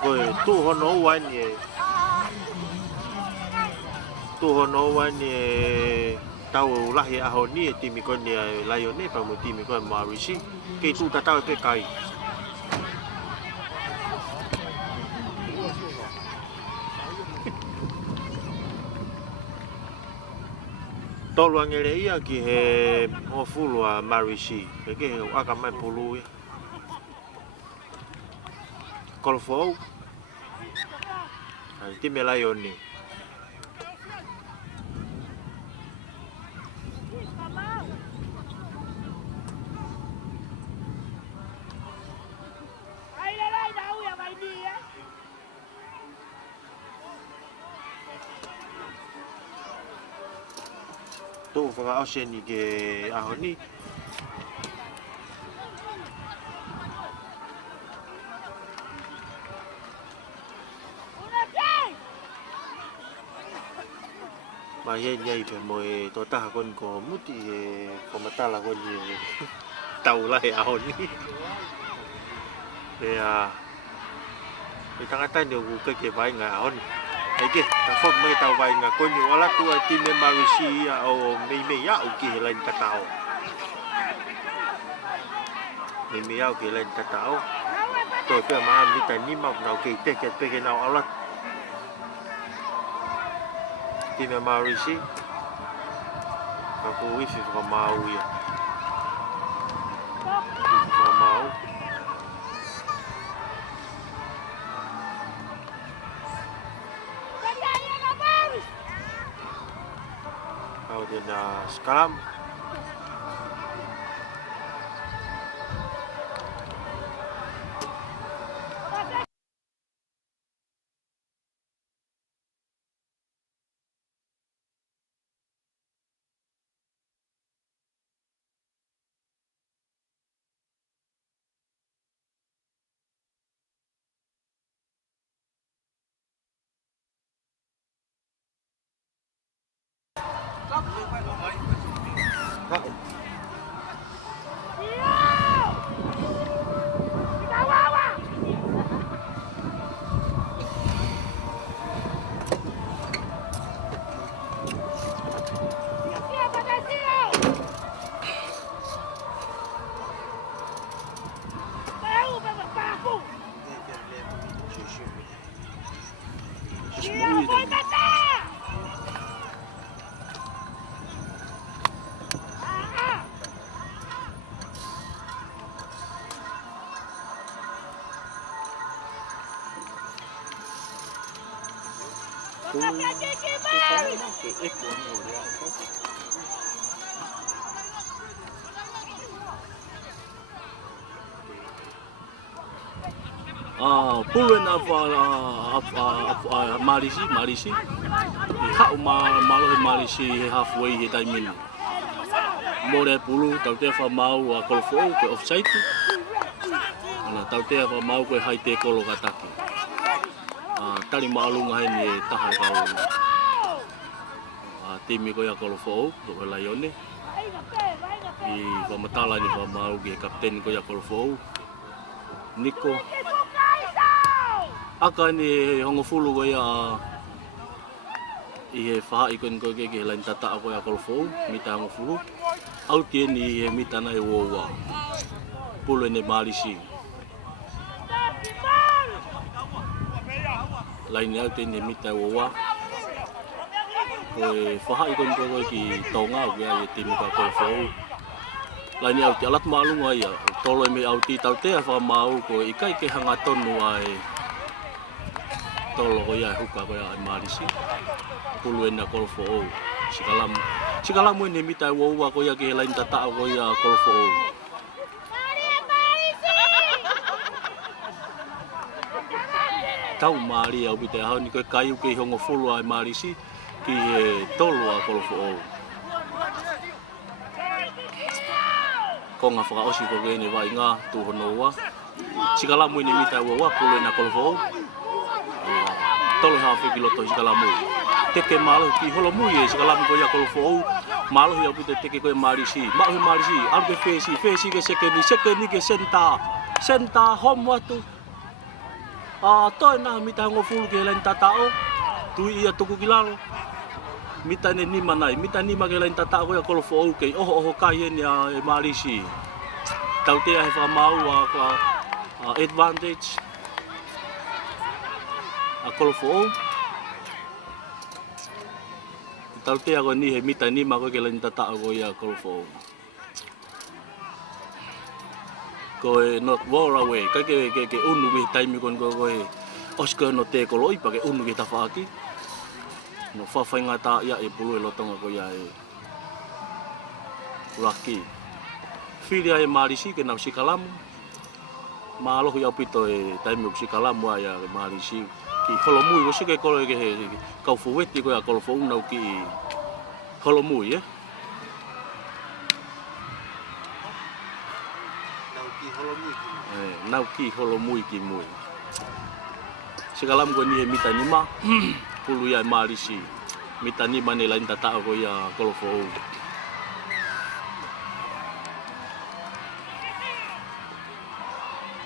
Koe tu hono wani e tau lahi aho ni e timi koe ni e laione pa mo timi koe Marisi ke tu tatau e pe kai. Tolu angere ia ki he o fulu a Marisi ke he aka mai pulu ia. Kolfo ai timi laione. Tu whakaose ni ke aho ni. Ma ye nyai pe mo e to taha kon ko muti e komatala kon ni tau lahi aho ni. E tangata ni o ke vai nga aho ni. Eke, ta fok mai tau vai nga kon ni wala tu time Marisi o me ya o ki lain katao. Me ya o ki lain katao. To pe ma mita ni mau na ke te ke pe ke na ala. Time Marisi. Aku wifi ko mau ya. Ko mau. Kau dia sekarang puluen Marisi hau malo he Marisi he halfway he taimina more pulu tau te wha mau a kolofo ke offside ana tau te wha mau ke hai te kolo kataki tari maalunga he ni taha kau timi ko ya kolofo ko laione i pamatala ni wha mau ke kapten ko ya kolofo Niko aka ni hongo fulu ko ya i he wha ikon ko ke lain tata ako ya kolofo mita hongo fulu au tie ni he mita na e wowa pulo ne Marisi lain au tie ni mita wowa ko wha ikon ko ki tonga ko ya timi ka kolofo lain au tie alat maalunga ya tolo me au ti tau te wha mau ko ikai ke hanga tonu ai tolo ko ya huka ko ya Marisi puluen na kolofo sikalam mo ni mita wowa ko ya ke lain tata ko ya kolofo tau mari au bite ha ni ko kayu ke hongo fulu ai Marisi ki tolo a kolofo ko nga whaka osi ko gene wai ngā tūhonoa. Sikalamu ini mita ua pule na kolofo. Tolo hawhi ki loto sikalamu. Teke malo ki holo mui e sikalamu ko ia kolofo. Malo ya pute teke ko Malisi. Mau Malisi, albe fesi ke sekeni ke senta hom watu. To na mita ngo fulu ke lain tatao. Tu ia tuku kilalo. Mita ne ni manai, mita ni ke lain tatao ya kolo fo ke oho kai ya Malisi. Tau te he fa mau advantage. A kolo fo. Tau te ako ni he mita ni ko ke lain tatao ko ya kolo fo. Ko not war away ka ke unu mi time kon ko Oscar no te ko loi pa ke unu ki ta faaki no fa ngata ya e pulu lo tonga ko ya e lucky filia e Malisi ke na sikalam malo ya pito e time yo sikalam wa ya Malisi ki holomui ko se ke ko ke ka fuweti ko ya ko fo una ki holomui ya nau ki holomui ki mui. Sekalam ko ni he mita nima pulu ya Malisi. Mita nima ne lain tata ko ya kolofo.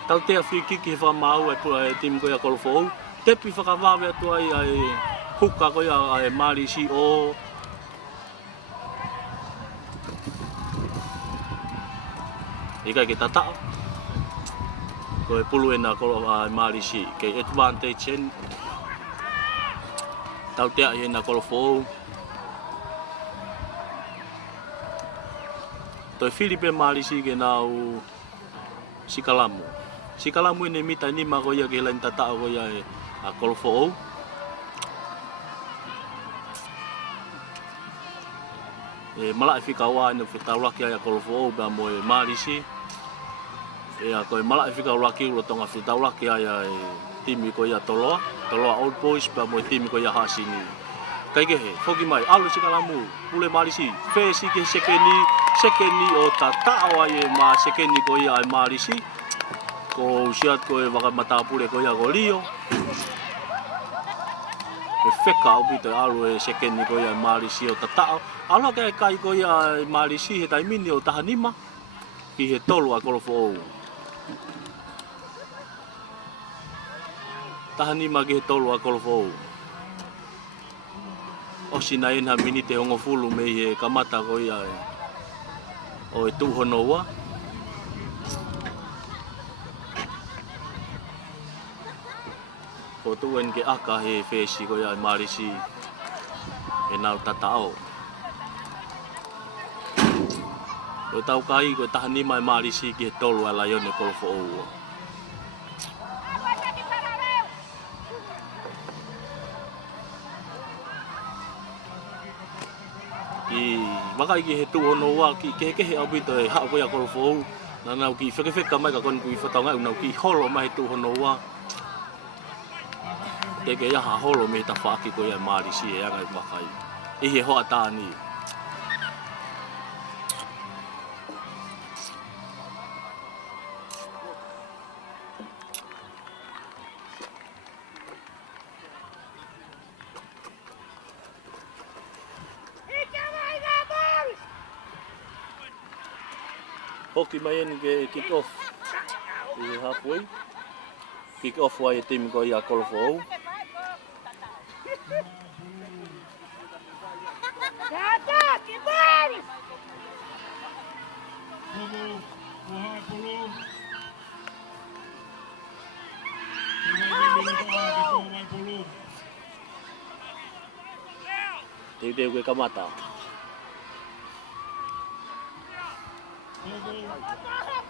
Tau te afiki ki fa mau e pula e tim ko ya kolofo. Tepi whakawawea tu ai huka ko ya Malisi o ika ki tata. Ko e pulu e na kolo Malisi ke advantage en tau te ai na kolo fo to Filipe Malisi ke na u sikalamu ne mita ni ma ko ya ke lain tata ko ya a kolo fo e mala fika wa no fitaula ke ya kolo fo ba mo Malisi ya ko mala fika laki lo tonga fita laki ya timi ko ya toloa old boys pa mo timi ko ya hasini kai ke he foki mai alu sikalamu pule Malisi fesi ke sekeni o tata wa ye ma sekeni ko ya Malisi ko siat ko baka mata pule ko ya golio feka ubito alu sekeni ko ya Malisi o tata ala kai ko ya Malisi he taimini o tahanima ki he tolu a kolofo tahani magi tolu a kolofo o sinain ha minite hongo fulu me e kamata ko ia o tu honoa ko tu en ke aka he fesi ko ia Malisi e nau tatao o tau kai ko tahani mai Malisi ki tolu ala yone kolofo maka ki he tu ono wa ki ke he abi to ha ko ya ko fo na na ki fe ka mai ka kon ku fa tonga na ki holo mai tu ono wa te ke ya ha holo me ta fa ki ko ya Malisi ya ngai makai e he ho atani Hoki mai ni ke kick off. We halfway. Kick off wa tim ko ya kolofo. Tata, kibar. Te ke kamata.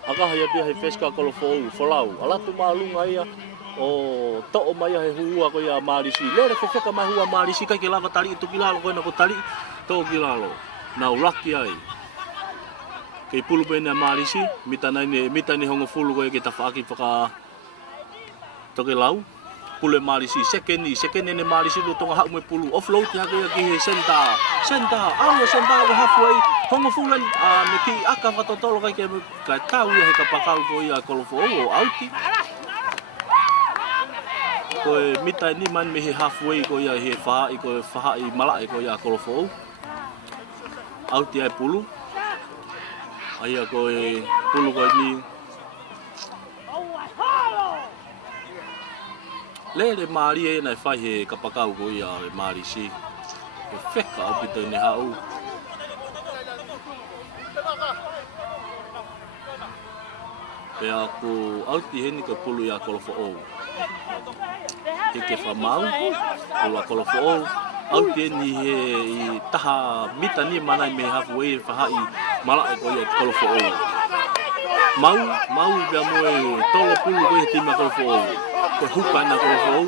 Aka haya pia he feska kolofo folau ala tu malunga ia o to o mai he hua ko ya Malisi le re feka mai hua Malisi ka ke lava tali tu kilalo ko na ko tali to kilalo na ulaki ai ke pulu pena Malisi mitani hongo fulu ko ke tafaki paka to ke lau pule Malisi sekeni ne Malisi lu tonga hak me pulu offload ya ke he senta alo senta ko halfway hongo fulan niki aka fatotolo kai ke tau ya ka pakal ko ya kolofo o auti ko mita ni man me halfway ko ya he fa i ko fa i mala ko ya kolofo auti ai pulu. Ai ko e pulu ko ni. Le mari e na fai he kapakau ko ia e mari si. E feka au pito ni hau. Pe aku auti heni ka pulu ia kolofo o. Ke whamau, o a kolofo o. Auti heni he i taha mita ni manai me hafu e whahai mala e ko ia kolofo o. Mau bea moe tolo pulu ko he tima kolofo o. Ko huka na kolofo o.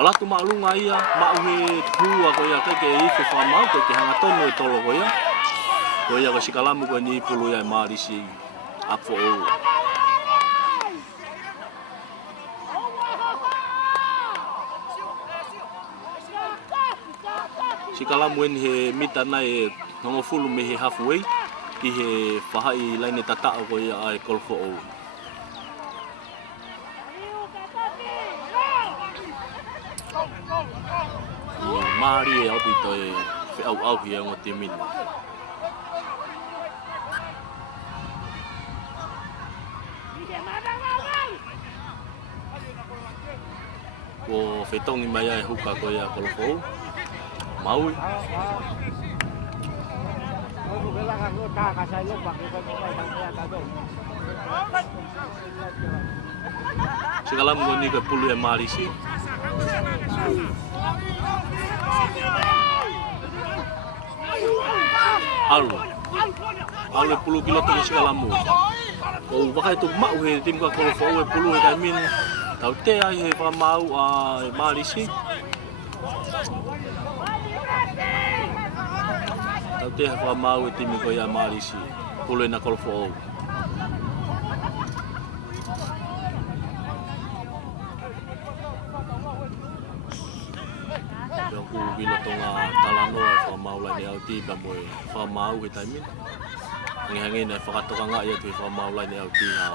Alatu maalunga ia, mau he hua ko ia keke e ife whamau, keke hanga tonu e tolo ko ia. Ko ia ko sikalamu ko ni pulu ia e marisi. Apo o. Sikalamu en he mitana e ngofulu me he halfway ki he whahai laine tatao ko ia ai kolfo o. Mari e api to e whiau au hi ango te mini. Ko whetongi mai ai huka ko ia kolofo. Maui. Sikalam ko ni ka pulu e marisi. Alu pulu kilo tu sikalamu. Ko wakai tu mau he tim ka kolofo e pulu e kai min. Tau te ai he whamau a marisi. Tau te he whamau e timi ko ia marisi. Pulu e na kolofo o. Ku bila tonga talanoa e whamau lai ni au tiba mo e whamau he taimin. Ngihangi na whakatoka ngā ia tu e whamau lai ni au tiha.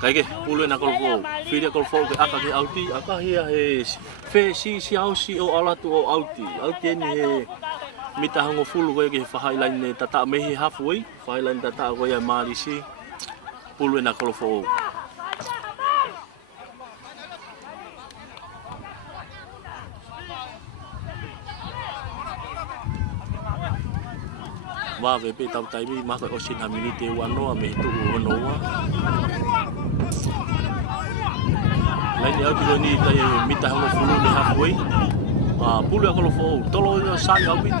Kaike, pulu na kolofo, whiria kolofo ke aka ke auti, aka hea he whe si ausi o alatu o auti. Auti eni he mitahango fulu koe ke whahai laine tata mehi halfway, whahai laine tata koe ai marisi, pulu na kolofo. Wa vepe tau taimi mako osin hamini te wanoa me tu wanoa. Laini au tiro ni tai mitahango fulu ni halfway. Pulu a kolofo tolo ia sai au pito.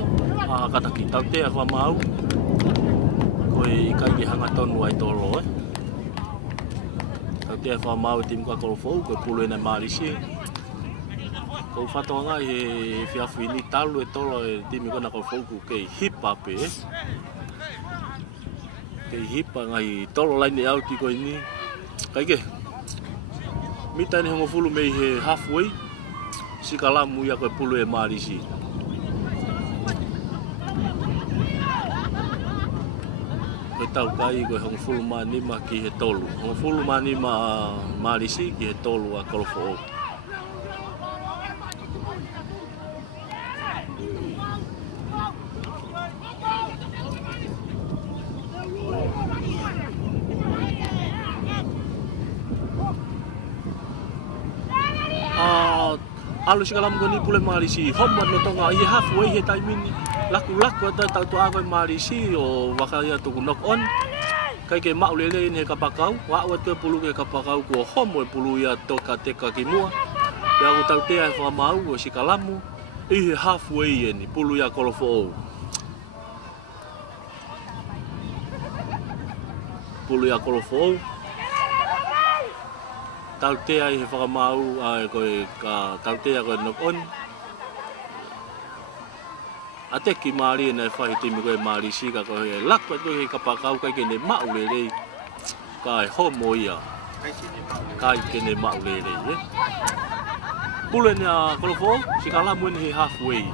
Kataki tau te a whamau. Koe kai ki hanga tonu ai tolo e. Tau te a whamau tim ka kolofo koe pulu e na marisi. Ko whatoa ngai he whiawhi ni talu e tolo e timi kona ko whauku kei hipa pe. Kei hipa ngai tolo laini auti koe ni. Kaike. Mita ni hongo fulu mei he halfway. Sikalamu ia koe pulu e marisi. Koe tau kai koe hongo fulu manima ki he tolu. Hongo fulu manima marisi ki he tolu a kolofo o. Alu sikalam ko ni pule marisi homwan no tonga i halfway he taimini laku ata tau to ago marisi o wakaya to knock on kai ke mau lele ni kapakau wa te pulu ke kapakau ko homo pulu ya to ka teka ki mua ya ko tau te ai fa mau o sikalamu i halfway ni pulu ya kolofo pulu ya kolofo tau te ai he whakamau ai koe ka tau te ai koe knock on. A te ki maari e nei whahi timi koe maari sika koe lakwa koe he kapakau kai kene maule rei. Kai homo ia. Kai kene maule rei. Pule ni a kolofo, sikalamu ni he halfway.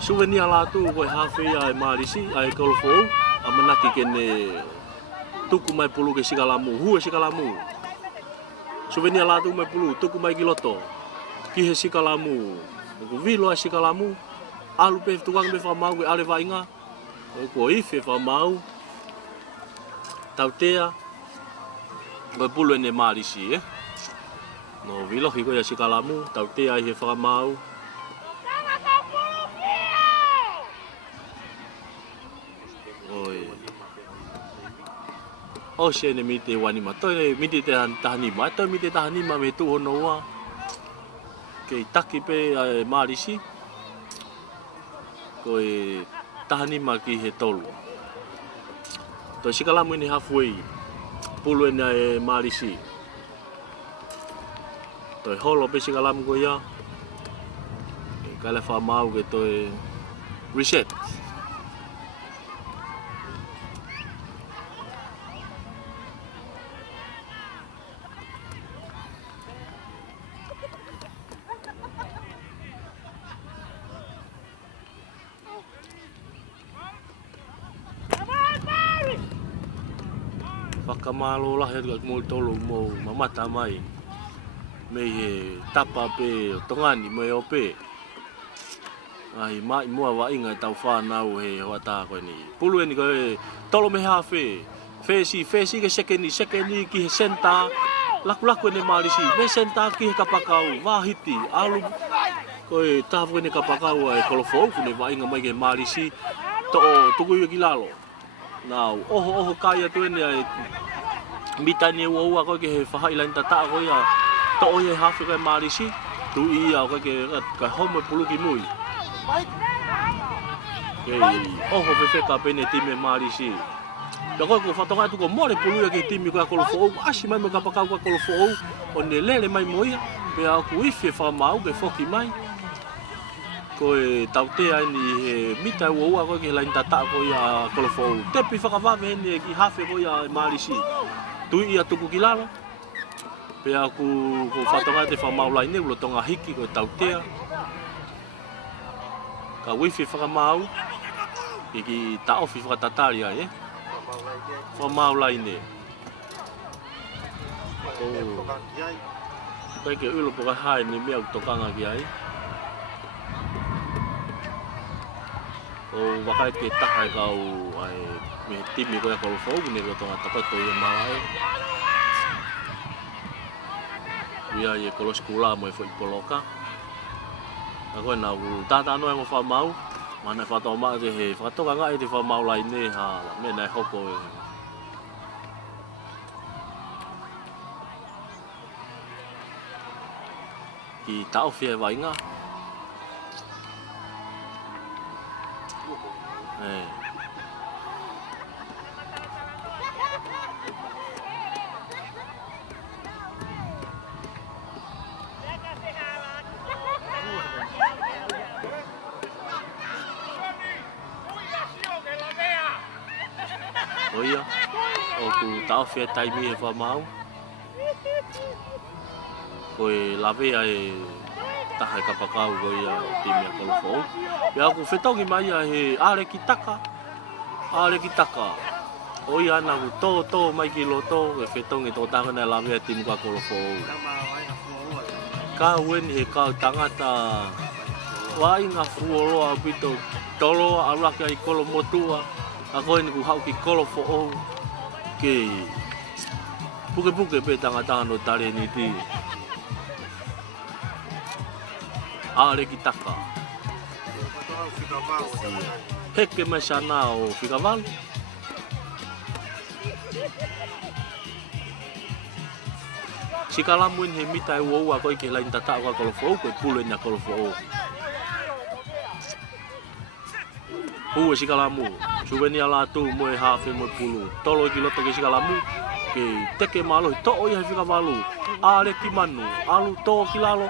Suwenia latu koe halfway ai maari si ai kolofo. Amanaki kene tuku mai pulu ke sikalamu, hue sikalamu. Souvenir latu mai pulu, tuku mai kiloto. ki he sikalamu ku vilo a sikalamu alu pe tukang be whamau e ale vainga ko ife whamau tautea ko pulu ene marisi no vilo hiko ya sikalamu tautea i he whamau o se ne mite wani ma to mite te tahani ma to mite tahani ma me tu ono wa ke taki pe marisi ko e tahani ma ki he tolu to sikalamu ni halfway pulu ene marisi to holo pe sikalamu ko ya kala fa mau ke to reset Whakamalo lah he mo tolo mo mamata mai me he tapa pe tongani mo ope ai mai mo wa inga tau fa nau he wata ko ni pulu ni ko tolo me ha fe si ke sekeni ki he senta laku ni marisi me senta ki he kapakau wa hiti alu ko ta ko ni kapakau ai kolofo ku ni wa inga mai ke marisi to tuku ki lalo now oho kaya tu ni ai mitani wo ko ke fa ilain tata ko ya to ye hafu ke marisi tu ia ko ke ka homo pulu ki mui ke oho fe ka pene time marisi da ko fatonga tu ko mole pulu ke time ko kolofo asi mai me ka pa ka kolofo o ne lele mai moia pe a ku ife fa mau ke foki mai ko tautea ni he mita wo ko ke lain tata ko ya kolofo tepi fa ka va ni ki hafe ko ya marisi tu ia tuku kilalo pe aku ko fatonga te fa mau laine lo tonga hiki ko tautea ka wifi fa mau iki ta ofi fa tatari ai fa mau laine oh pe ke ulo po ka hai ni me to kanga ki ai o wakai ke tahai kau ai me timi ko ya ko fo ni lo tonga ta ko to ye mai ia ye ko skula mo foi poloka ako na u tata no mo fa mau mana fa to ma de he fa to nga e de fa mau lai ne ha me na hoko ki tao fie vai nga Oia, o ku tau fia taimi e wha mau. Koe lawe ai taha kapakau ko ia timi a kolofou. Pea ku whetongi mai a he are ki taka. Oia ana ku tō mai ki loto, e whetongi tō tangana lawe a timi ka kolofou. Ka uen he kau tangata wai ngā fuoloa pito tolo araki ai kolo motua. Ako ni ku hau ki kolofo o ke puke pe tangata no tare ni ti are ki taka heke mai sana o fikaval sikalamu he mitai wo ako ke lain tata ko kolofo ko pulu nya kolofo o Ua sikalamu, suweni ala tu mo e hafe mo pulu. Tolo ki loto ke sikalamu, ke teke malo to o ia fika valu. Ale ki manu, alu to ki lalo.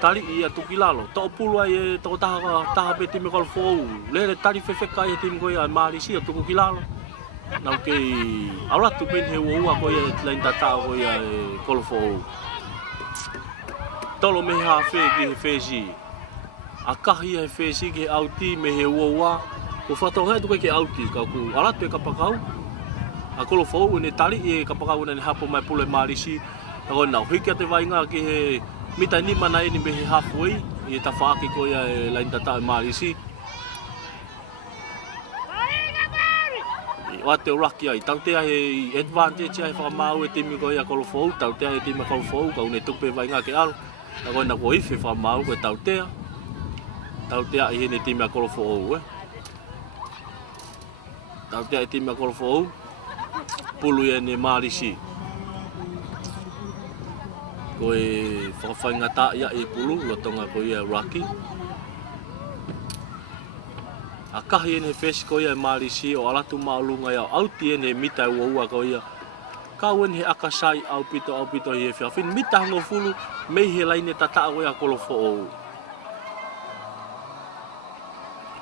Tali ia tu ki lalo. To pulu ai to taha pe time kolfo. Lele tali fefe kai tim ko ia mali sia tu ki lalo. Nau ke ala tu ben he wo ko ia lain tata ko ia kolfo. Tolo me hafe ki fezi. Akahi he fezi ki auti me he wo ko fatonga tu ke auti ka ku ala te kapakau a kolofo ne tali e kapakau ne hapo mai pule marisi ko na hiki te vainga ki he Mita ni mana ini behi halfway i ta whaake ko ia e lain tata e Marisi. I o te uraki ai, tau tea he advantage ai whamau e timi ko ia kolofou, tau tea he timi kolofou, ka une tupe vai ngā ke alo. Na koe na ko ife whamau ko tau tea. Tau tea i hene timi a kolofou Tau tea i timi a kolofou, pulu ia ne Marisi. Ko e whakawhaingata ia i pulu, lotonga ko ia Rocky. A kahi ene whesi ko ia Marisi o alatu maulunga ia auti ene mita ua ko ia. Kau ene he akasai au pito hi e whiawhin. Mita hango fulu mei he laine tata o ia kolofo ou.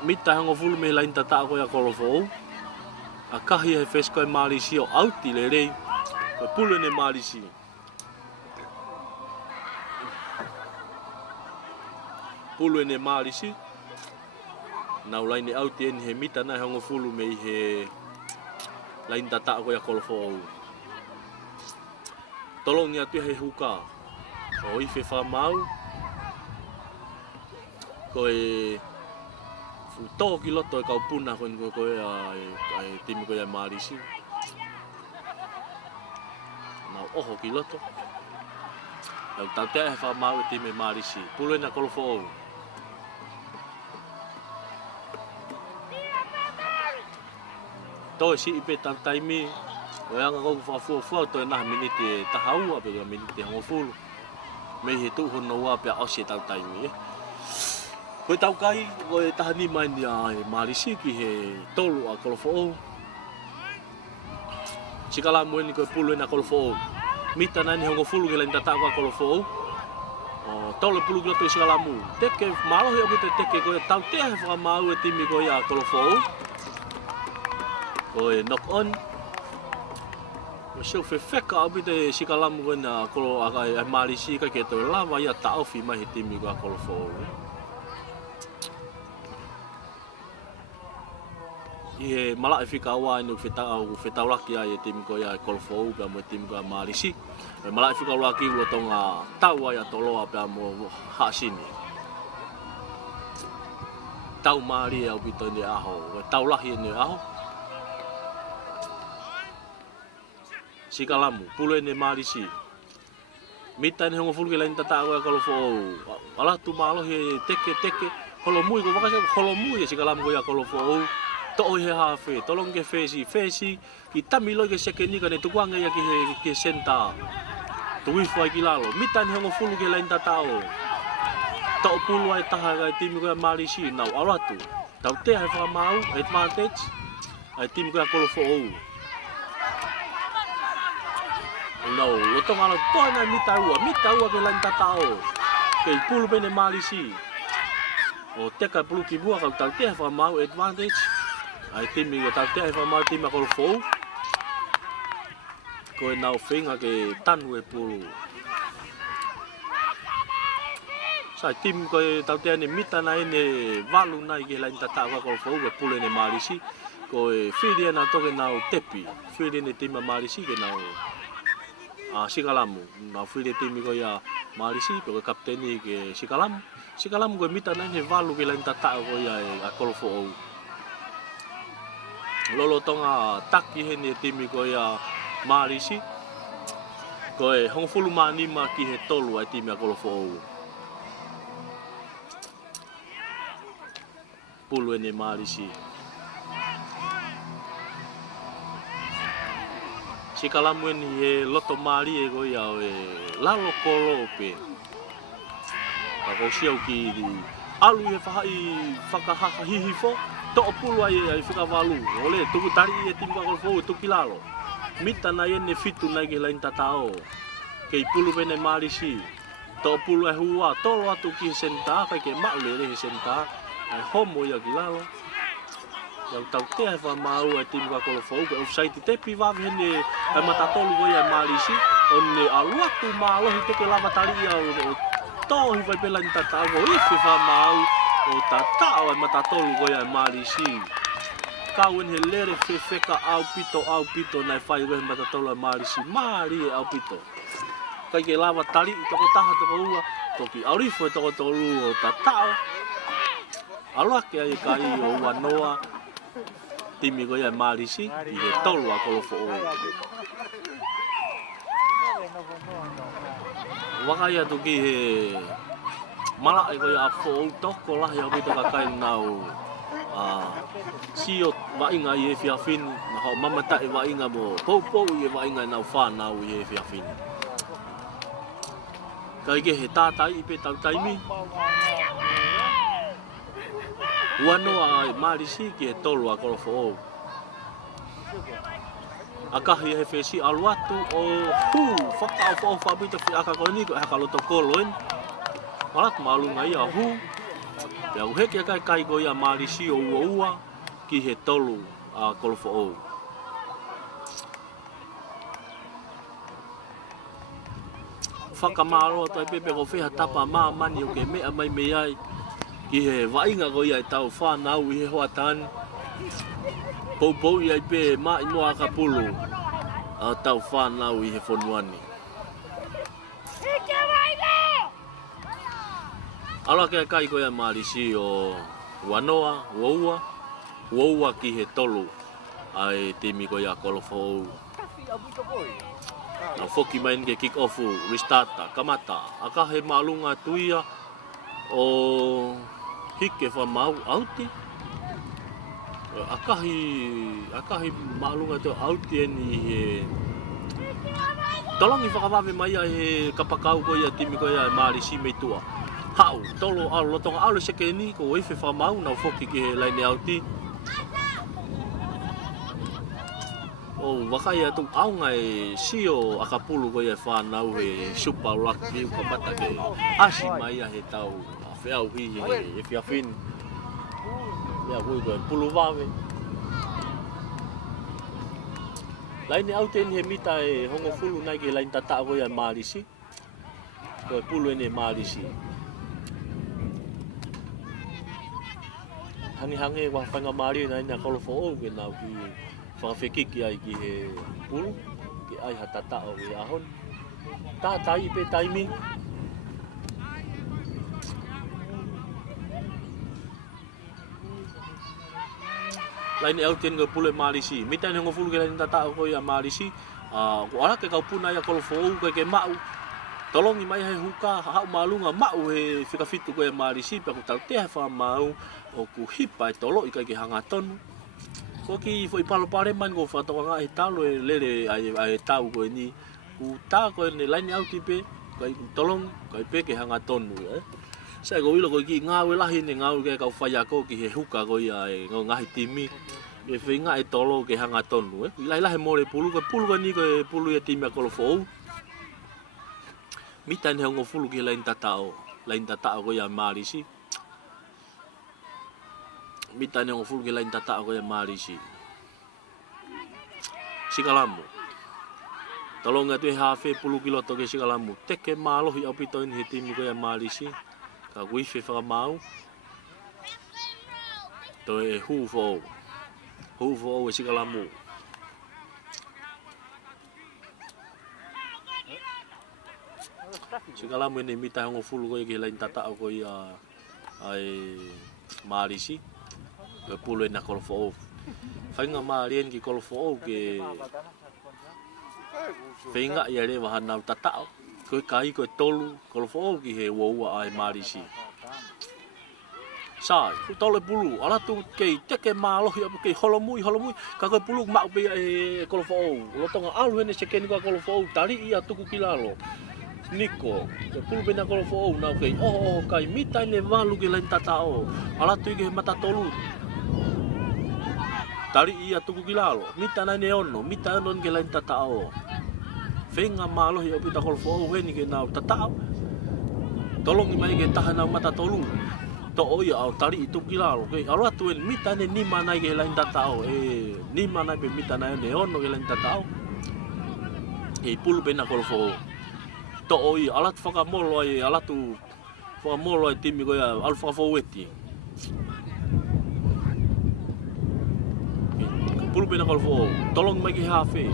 Mita hango fulu mei laine tata o ia kolofo ou. A kahi he whesi ko ia Marisi o auti le rei. Ko pulu ene Marisi. Pulu ene Marisi. Nau laine auti ene he mita nai hango fulu mei he laine tata ko ia kolofo ou. Tolong ia tu he huka. O ife whamau. Ko e tō ki loto e kaupuna ko e ai timi ko ia Marisi. Nau oho ki loto. Nau tau tea he whamau e timi Marisi. Pulu ena kolofo ou. Tō e si ipe tau taimi. O anga kou whawhua to e naha miniti e tahaua pe kua miniti hango fulu. Mei he tuho no ua pe a osi e tau taimi. Koe tau kai, koe taha ni mai ni a Marisi ki he tolu a kolofo ou. Sikala mweni koe pulu ena kolofo ou. Mita nani hango fulu ke lain tata koe kolofo ou. Tolu pulu ki loto i sikala mu. Teke marohi o pita teke koe tau tea he whakamau e timi koe a kolofo ou. Koe knock on. So whewheka au pita e sikalamu koe na kolo a Marisi ka ke tau lawa ia taofi mai he timi koe a kolofo ou. I he mala e whika awa inu whetauraki ai e timi koe a kolofo ou pia mo e timi koe a Marisi. E mala e whika auraki ua tonga tau ai a toloa pia mo haasini. Tau maari e au pita ni aho, tau lahi ni aho. Sikalamu, pulu ene Marisi. Mita ni hongo fulu ke lain tata koe a kolofo ou. Alatu malo he teke. Holomui ko wakasa holomui e sikalamu koe a kolofo ou. To'o he hafe, tolong ke fesi. Ki tamilo ke sekeni ka ne tukuanga ia ki he senta. Tuwifu ai ki lalo. Mita ni hongo fulu ke lain tata o. To'o pulu ai taha kai timi koe a Marisi. Nau alatu. Tau te hai whakamau, advantage. Ai timi koe a kolofo ou. No, lotong ala toa na mita ua ke lain tata o. Kei pulu pene Marisi. O teka pulu ki bua kau tau te hai whakamau, advantage. Ai timi ko tau te hai whamau timi a kolofo ou. Ko e nau whinga ke tanu e pulu. Sai timi ko e tau te ane mita na ene walu nai ke lain tata ua kolofo ou e pulu ene Marisi. Ko e whiri ana toke nau tepi. Whiri ene timi a Marisi ke nau Sikalamu. Nau whiri timi ko ia Marisi pe ko kapteni ke Sikalamu. Sikalamu ko e mita na ene walu ke lain tata ko ia a kolofo ou. Lolo tonga taki hene timi ko ia Marisi. Ko e hongo fulu manima ki he tolu ai timi a kolofo ou. Pulu ene Marisi. Sikalamu eni he loto mari e ko ia e lalo kolo pe. Ako siau ki alu e whakahaha hihifo. To'o pulu ai whikawalu. Ole, tuku tari e timi kwa kolofo tuki lalo. Mita na ene fitu nai ke lain tatao. Kei pulu pene Marisi. To'o pulu ai hua. Tolo atu ki he senta. Kai ke maule re he senta. Ai homo ia ki lalo. Yang tau te hai whamau ai timi kwa kolofo ke offside tepi wawe hene ai matatolu ko ia Marisi. One aluatu maalohi teke lava tari ia o tohi vai pe lain tatao. Ifi whamau. O tatao ai matatolu ko ia Marisi. Kau en he lere whewheka au pito nai whai wehe matatolu ai Marisi. Mari e au pito. kai ke lava tali toko taha toko ua toki aurifo toko tolu o tatao alua ke ai kai o wanoa timi ko ia marisi i he tolu a kolofo o waka ia toki he mala ko ia fo o toko la ia bito ka kai nau sio wainga i e fiafin na ho mamata e wainga mo pou i e wainga nau whanau i e fiafin kai ke he tātai i pe tau taimi uanoa ai marisi ki he tolu a kolofo o akahi he fesi aluatu o whakao fo whabita fi aka koni ko haka loto koloen malat maalunga ia hu pia uheke kai ko ia marisi o ua ki he tolu a kolofo o whakamaro tai pepe ko whiha tapa maa mani o ke mea mai me ai ki he wainga ko ia tau whanau i he hoatan pou i ai pe maa inoa ka pulu a tau whanau i he whonuani ala ke kai ko ia marisi o wanoa uaua ki he tolu ai timi ko ia kolofo o na foki main ke kick off restarta kamata aka he malunga tuia o hike fa mau auti aka hi malunga to auti ni he tolong i whakawave mai he kapakau ko ia timi ko ia marisi me tua hau tolo alo lotonga alo seke ni ko ife fa mau na foki ki he laine auti o wakaya tu au ngai sio akapulu ko ia whanau he super rugby ko mata ke asi mai he tau feau hi e fiafin ya hui ko pulu vave lain auti he mita e hongo fulu nai ke lain tata ko ia marisi ko pulu ene marisi hangi wa whanga mari nai na kolofo o ke nau ki whakawheki ki ai ki he pulu ki ai hatata o ki ahon tātai pe taimi lain au tien ke pulu e marisi mita ni ngofulu ke lain tata o ia marisi ko ala ke kau puna ia kolofo o ke mau tolong i mai he huka hau malunga mau he whikafitu ko e marisi pe ko tau te he wha mau o ku hipa e tolo i kai ke hangatonu ko ki foi palo pare man go fa to nga e talo e lere ai tau ko ni ku ta ko ni lain au tipe kai tolong kai pe ke hanga tonu sai go ilo ko ki nga we lahi ni nga ke ka fa ya ko ki he huka ko ia e ngo nga timi e fe nga e tolo ke hanga tonu lai lahi mo le pulu ko ni ko pulu e timi ko lo fo mitan he ngo fulu ki lain tatao ko ia marisi mita ni ngofulu ke lain tata ko ya marisi sikalamu tolonga tu hafe 10 kilo to ke sikalamu teke malo hi opito in hitimi ko ya marisi ka wifi fa mau to e hufo sikalamu sikalamu ni mita ngofulu ko ke lain tata ko ya ai marisi ke pulu na kolofo of fainga marien ki kolofo ke fainga ya le wahana tata ko kai ko tolu kolofo ki he woa ai marisi sai tolu pulu ala tu ke teke malo ya ke holomui ka ko pulu ma pe e kolofo lo tonga alu ne seken ko kolofo tali ia tuku kilalo niko ke pulu bena kolofo na ke kai mita ne walu ke lain tata ala tu ke mata tolu tari ia tuku kilalo mita na neono mita non ke lain tatao fenga malo hi opita kolfo weni ke na tatao tolong i mai ke tahana mata tolu to oia au tari itu kilalo ke alo atuen mita ne ni mana ke lain tatao ni mana be mita na neono ke lain tatao e pulu bena kolfo to oia alat faka molo ai alatu faka molo ai timi ko ya alfa fo weti pulu bena kolfo tolong mai ki hafe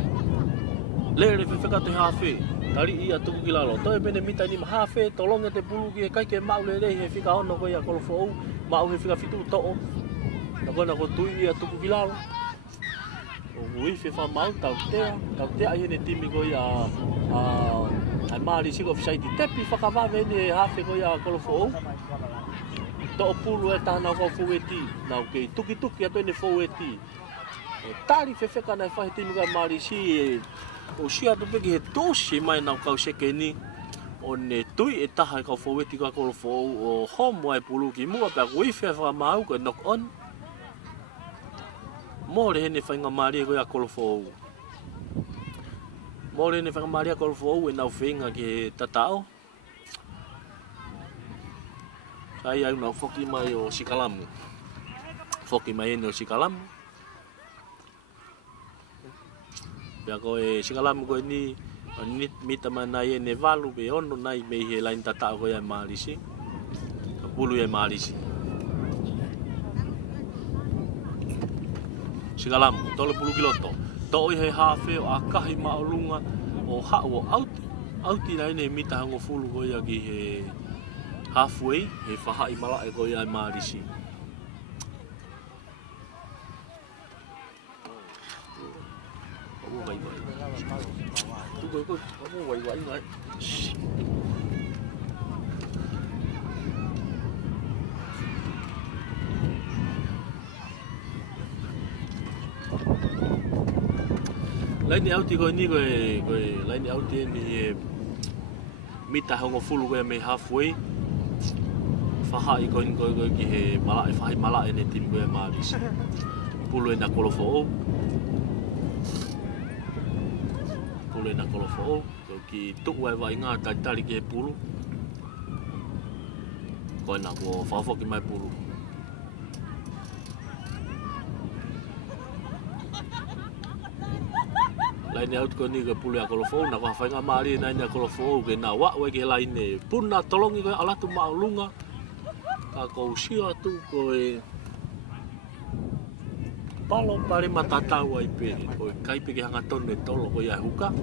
lere fe ka te hafe Tali ia tuku ki lalo. Toi mene mita ni mahafe tolonga te pulu ki kai ke mau le he fika ono ko ia kolofo mau he fika fitu to. Na kona ko tui ia tuku ki lalo. O ui fe fa mau tau te ai ne timi ko ia ai mari siko fisai ti tepi whakawā vene hafe ko ia kolofo. To pulu e tana ko fueti. Na ke tuki ato ne fueti. Tari fefeka na whahe timi ka mari si o sia to peke he tosi mai na kau seke ni o ne tui e taha kau fueti ka kolofo o homo ai pulu ki mua pe ui fe fa mau ko knock on. More hene whainga mari ko ia kolofo. More hene whainga mari ko kolofo e nau whenga ke tatao. Ai au nau whoki mai o Sikalamu. Whoki mai ene o Sikalamu. Pea ko e Sikalamu ko ni mita mana ene walu pe ono nai mei he lain tatao ko ia marisi. Pulu ia marisi. Sikalamu, tole pulu kiloto. Toi he hafe o akahi maolunga o hao auti. Auti na ene mita hango fulu ko ia ki he halfway, he whahai malae ko ia marisi. Laini auti ko ni ko laini auti ni mita hango fulu ko me halfway. Whahai ko ki he malae whahai malae ne tim ko marisi. Pulu na kolofo. Pulu na kolofo. Ko ki tuku ai vai ngā tari ki he pulu. Ko na ko whawho ki mai pulu. Laini out ko ni ko pulu a kolofo na ko whainga mari na ni a kolofo ke na wa we ke laine puna tolongi ko alatu maulunga ka ko sia tu ko e palo pare matatau ai pe ko kai pe ke hanga tonu tolo ko ia huka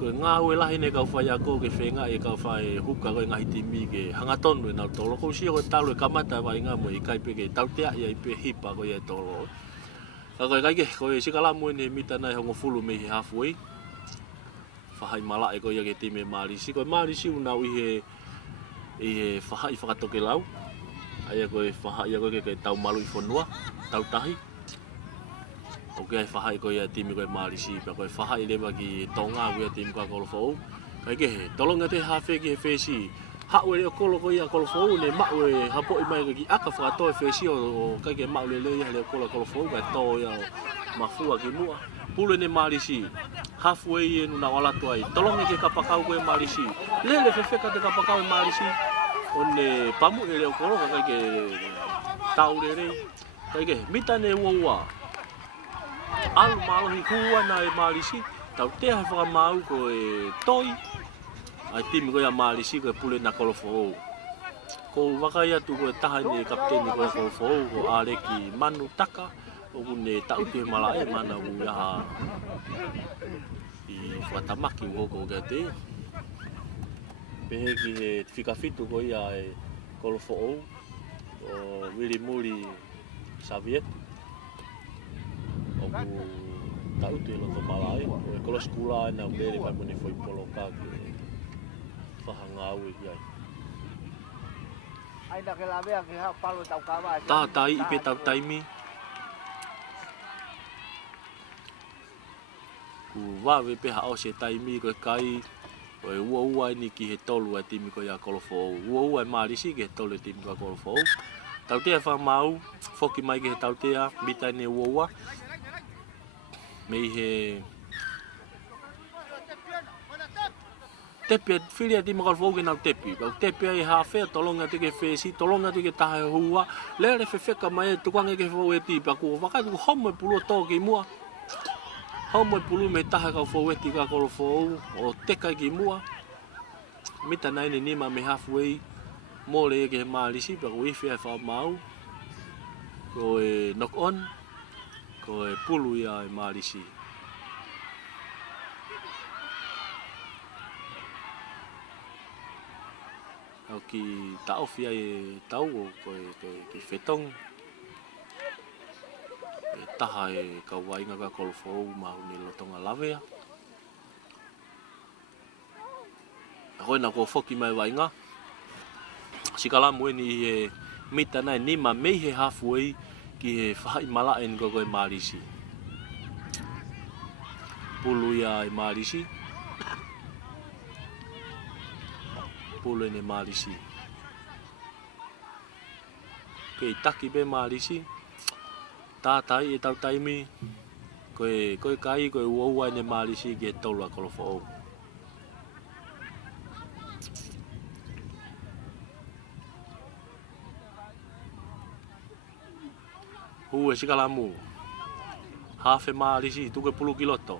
ko nga we la hine ka whai ko ke whenga e ka whai huka ko ngahi timi ke hanga tonu na tolo ko sia ko talo e kamata vai nga mo i kai pe ke tautea ia pe hipa ko ia tolo. Kai ko e Sikalamu ne mita nai hongo fulu me he halfway. Whahai malae ko ia ke time marisi. Ko marisi una i he whahai whakatoke lau. Aia ko e whahai ko ke tau malu i whanua, tau tahi. O ke ai whahai ko ia time ko e marisi. Pea ko e whahai lewa ki tonga ia time ko a kolofo. Kai ke he tolonga te hawhe ki he whesi. Hau e kolo ko ia kolofo ne mau e hapo i mai ki aka whakatoe whesi o kai ke mau lele ia le kolofo ka to ia mafua ki mua. Pulu ne marisi. Halfway e nuna walatu ai. Tolonga ke kapakau ko e marisi. Lele whewheka te kapakau e marisi. O ne pamu e leo kolo ka kai ke tau lere. Kai ke mita ne uaua. Alu malohi hua na e marisi. Tau te hai whakamau ko e toi. Ai timi ko ia marisi ko pule na kolofo. Ko wakai atu ko taha ni kapteni ko kolofo ko Areki Manu Taka o ne tau te malae mana u ia i whatamaki o ko te. Pehe ki he whikawhitu ko ia e kolofo o Willy Muri Saviet. O ku tau te loto malae o e kolos kula na ubere kai mone foi polo ka ki whahangau i ai. Ai na ke lawe ke ha palo tau kawa. Tā tai i pe tau taimi. Ku wawe pe hao se taimi ko kai o e ua ni ki he tolu ai timi ko ia kolofo. Ua e marisi ki he tolu timi ko kolofo. Tau tea whamau, whoki mai ki he tau tea, mita ne ua. Mei he tepe filia ti makal foge na tepe ba tepe ai ha fe tolonga te ke fesi tolonga te ke tahe hua lere fefeka mai tu kwange ke foge ti pa ku vaka tu homo pulo to ki mua homo pulo me tahe ka foge ti ka kolofo o teka ki mua mita nai ni ma me halfway mole ke malisi pa ku ife fa mau ko e knock on ko e pulu ya malisi au ki tau fia e tau o ki fetong e taha e ka wainga ka kolofou ma ni lotonga lawea koe na ko foki mai wainga sikalamu ni e mita nai ni ma mei he halfway ki he whai mala en ko koe marisi pulu ia e marisi pulu ne marisi ke taki be marisi tatai e tau taimi koe kai koe uaua ne marisi ke tolu a kolofou hu e sikalamu hafe marisi tuke pulu kiloto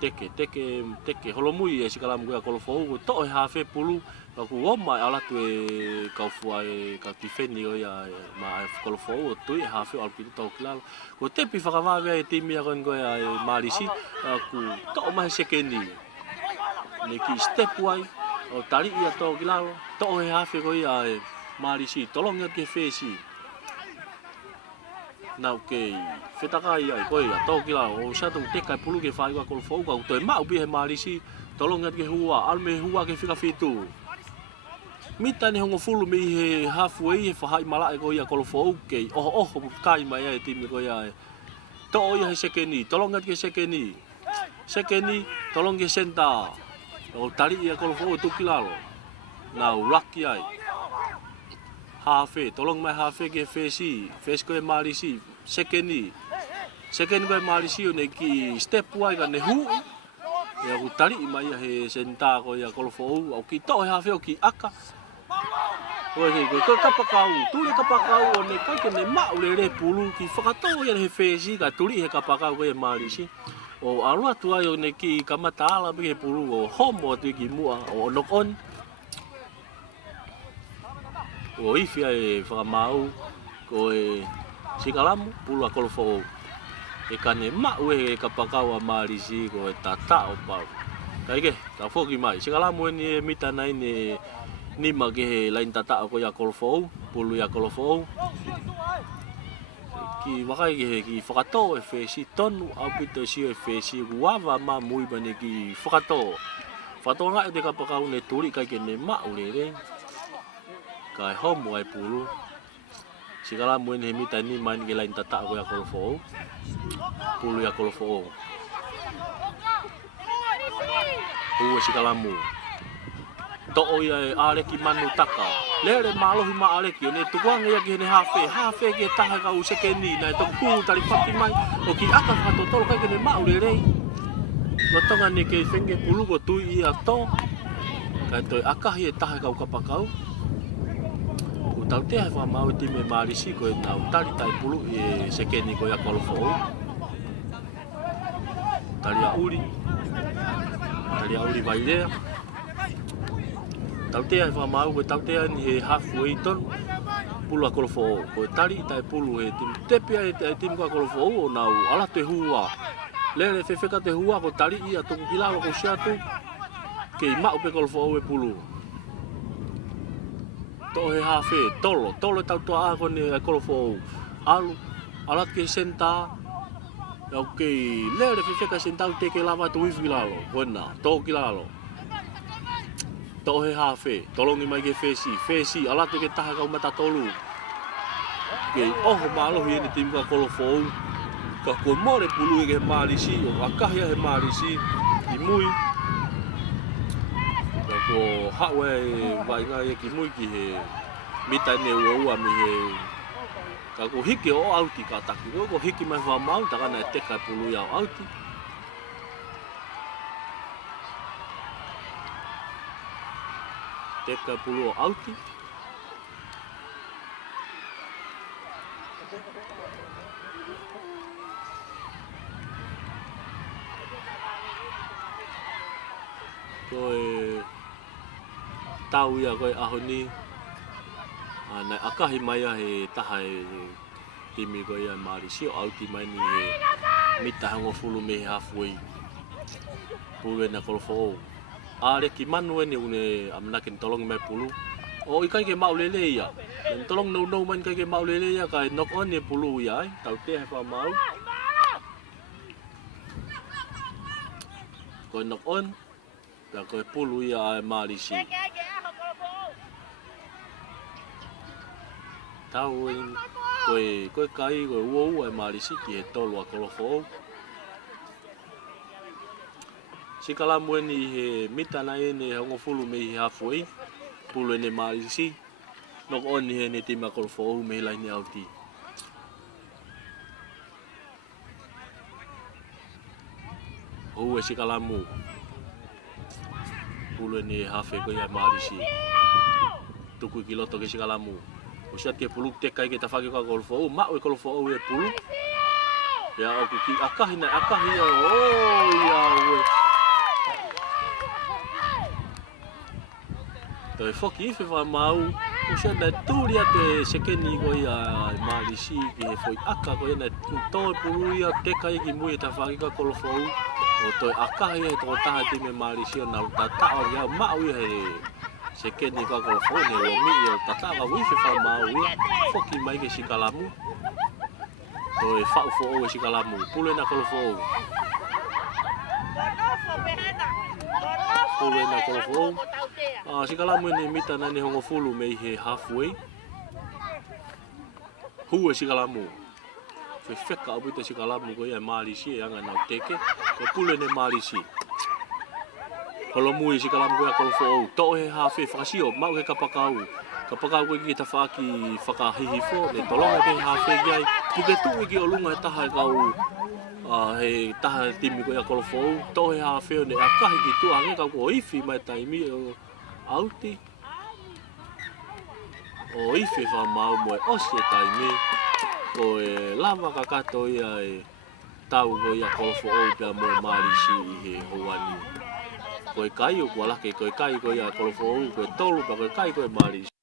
teke holomui e sikalamu koe a kolofou to e hafe pulu ku oma ala tu e kau fuai ka tifeni o ya ma kolofou tu e hafe al pito to klaro ko te pi fakava e timi a kon koe a marisi ku to mai sekendi ne ki step wai o tali ia to klaro to e hafe koe a marisi tolonga ke fesi nau ke fetaka ia koe a to klaro o sa tu te kai pulu ke fai ko kolofou ka to e mau bi he marisi tolonga ke hua alme hua ke fika fitu mita ni hongo fulu mi he halfway he whahai mala e ko ia kolofou ke oho kai mai e timi ko ia to ia he sekeni tolonga ke sekeni tolong ke senta o tali ia kolofou tu kilalo nau lucky ai hafe tolong mai hafe ke fesi ko e marisi sekeni ko e marisi ne ki step wai ka ne hu ya ku tali mai he senta ko ia kolofou au ki to hafe o ki aka Oe ko kapakau, tuli kapakau o ne kai ke ne mau le pulu ki whakatau ia he fesi ka tuli he kapakau koe marisi. O alua tua o ne ki kamata ala me he pulu o homo atu ki mua o nokon. O ifia e whakamau ko e sikalamu pulu a kolofou. E ka ne mau e kapakau a marisi ko e tata o pau. Kai ke, ka foki mai. Sikalamu e ni mita nai ne ni mage he lain tata ko ya kolofou pulu ya kolofou ki wakai ke ki whakato e fesi tonu au pito si e fesi guava ma mui bane ki whakato nga e te kapakau ne turi kai ke ne mau le kai homo ai pulu sigala muen he mita ni main ke lain tata ko ya kolofou pulu ya kolofou sigala mu to ia ale ki manu taka lere malohi ma ale ki ne tuang ia ki ne hafe ke taha ka usekeni na to ku tali pati mai o ki aka ka to tolo ka ne ma ule lotonga ne ke fenge pulu ko tu ia to ka to aka hi taha ka kapakau ku tau te ha ma uti me marisi ko na tali tai pulu e sekeni ko ya kolofou tali auri vai le tautea fa mau ko tautea ni he halfway ton pulu a kolofou ko tali tai pulu e tim tepia e tim ko kolofou o nau ala te hua lele fefeka te hua ko tali ia to kilalo ko siatu ke mau pe kolofou e pulu to he hafe tolo tau to a ko ni kolofou alu ala ke senta ok lele fefeka senta te ke lava to vilalo bona to kilalo to he hafe tolongi mai ke fesi ala te ke taha ka mata tolu ke oho malo hi ni tim ka kolofou ka ko more pulu ke marisi o akahia he marisi ki mui ka ko hawe vai nga ki mui ki he mita ne o mi he ka ko hiki o auti ka taki ko hiki mai fa mau ta kana te ka pulu ya auti teka pulu auti koe tau ia koe aho ni ana akahi mai he taha e timi koe ia marisi o auti mai ni he mita hango fulu me halfway pulu na kolofou ale ki manu ni une amna kin tolong me pulu O i kai ke mau lele ia. Dan tolong no man kai ke mau lele ia kai knock on e pulu ia ai. Tau te he wha mau. Koe knock on. Ta koe pulu ia ai marisi. Tau in koe kai koe uou ai marisi ki he tolu a kolofo. Sikala mueni he mitana ene hongo fulu me he halfway. Pulu ene marisi. Nok on he ne tima kolofo me lai ni auti. Ou e sikala mu. Pulu ene halfway ko ya marisi. Tuku kiloto ke sikala mu. Usiat ke pulu te kai ke tafaki ka kolofo. Ma o kolofo e pulu. Ya o ki akahina akahia. Oh ya we. Toi foki fe va mau o se na turia te sekeni ko ia malisi ki foi aka ko na to pulu ia te kai ki mu ta fa ka kolofo o toi aka ia to ta ti me malisi na ta ta o ia mau ia sekeni ka kolofo ne o mi ia ta ta ka wi fe va mau ia foki mai ke sikalamu toi fa fo o sikalamu pulu na kolofo pulu na kolofo sikalamu ni mita na ni hongo fulu me he halfway. Hu sikalamu. Fe feka abu te sikalamu ko ia malisi e anga nau teke. Ko pulu ne malisi. Holo mui sikalamu ko ia kolofo. To he halfway fakasio mau he kapakau. Kapakau ko ki ta faki fakahihi fo ne tolonga te halfway gai. Puke tu ki olunga taha kau he taha timi ko ia kolofo. To he halfway ne akahi ki tu ange kau ko ifi mai taimi auti o ife wha mau moe ose taimi ko e lava kakato ia e tau ko ia kolofo o pia moe marisi i he hoani ko e kai o kualake ko e kai ko ia kolofo o ko e tolu pa ko e kai ko e marisi